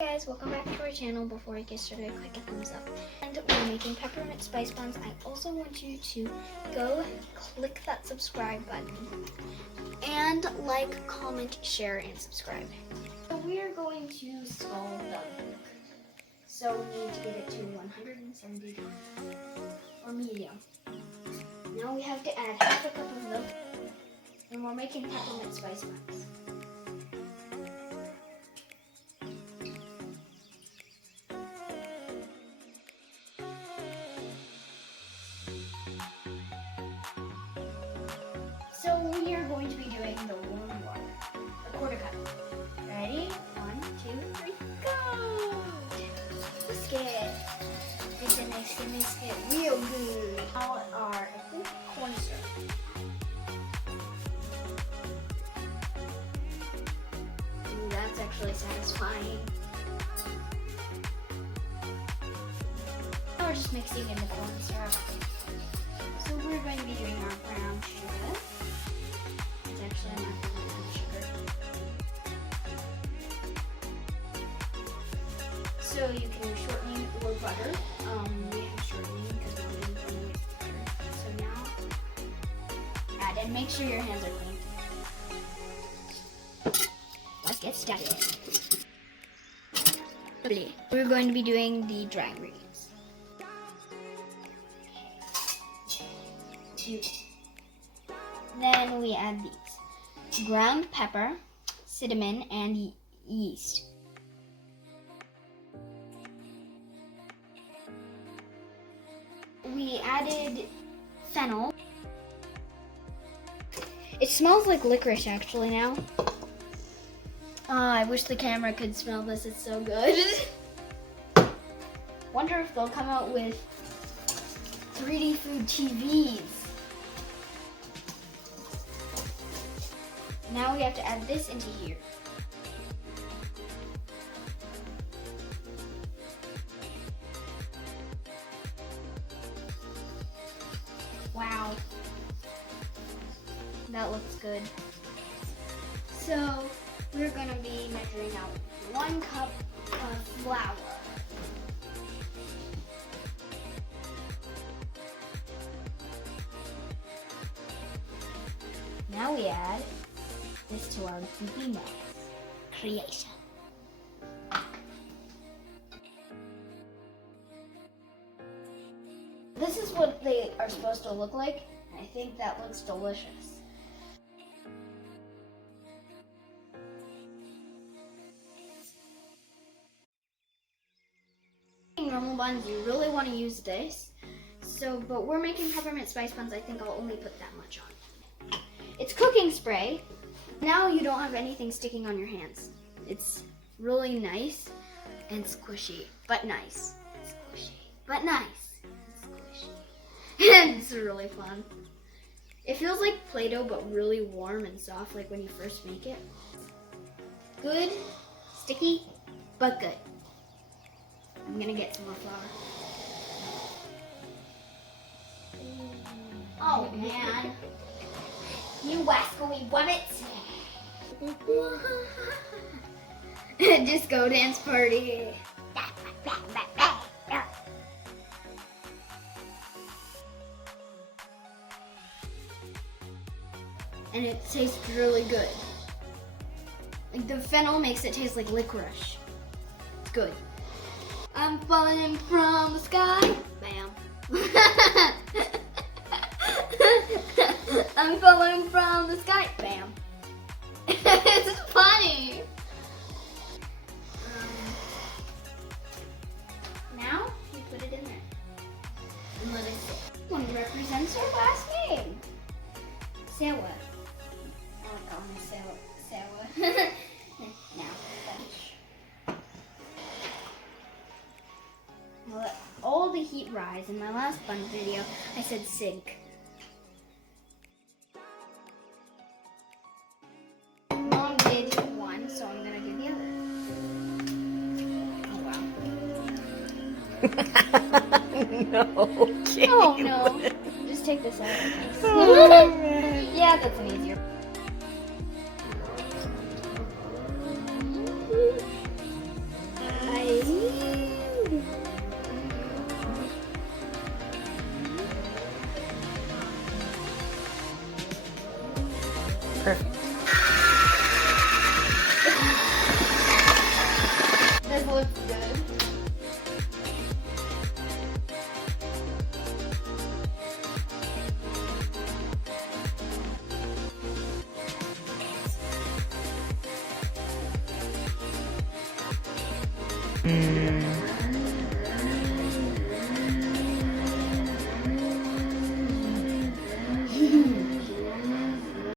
Hey guys, welcome back to our channel. Before I get started, click a thumbs up. And we're making peppermint spice buns. I also want you to go click that subscribe button and like, comment, share, and subscribe. So we are going to scald the milk. So we need to get it to 170 degrees or medium. Now we have to add half a cup of milk, and we're making peppermint spice buns. So we are going to be doing the warm water, a quarter cup. Ready? 1, 2, 3, go! Whisk it. Mix it real good. Now our corn syrup. Ooh, that's actually satisfying. Now we're just mixing in the corn syrup. So we're going to be doing our brown sugar. It's actually not brown sugar. So you can use shortening or butter. We have shortening because we're going to use butter. So now, add and make sure your hands are clean. Let's get started. We're going to be doing the dry ingredients. Then we add these: ground pepper, cinnamon, and yeast. We added fennel. It smells like licorice actually now. I wish the camera could smell this, it's so good. Wonder if they'll come out with 3D food TVs. Now we have to add this into here. Wow. That looks good. So we're gonna be measuring out 1 cup of flour. Now we add this to our goopy mess creation. This is what they are supposed to look like. I think that looks delicious. Normal buns, you really want to use this. So, but we're making peppermint spice buns. I think I'll only put that much on. It's cooking spray. Now you don't have anything sticking on your hands. It's really nice and squishy, but nice. Squishy, but nice. Squishy. It's really fun. It feels like Play-Doh, but really warm and soft, like when you first make it. Good, sticky, but good. I'm gonna get some more flour. Oh man. You wascally wubbits. Disco dance party. And it tastes really good. Like the fennel makes it taste like licorice. It's good. I'm falling from the sky. Bam. I'm falling from the sky. Bam. It's funny. Now we put it in there and let it sit. One represents our last name. Sawa. I like calling it Sawa. Now finish. Let all the heat rise. In my last bun video, I said sink. Mom did one, so I'm gonna do the other. Oh wow. No, Katelyn. Oh no. Just take this out. Oh, man. Yeah, that's an easier. Perfect. This looks good.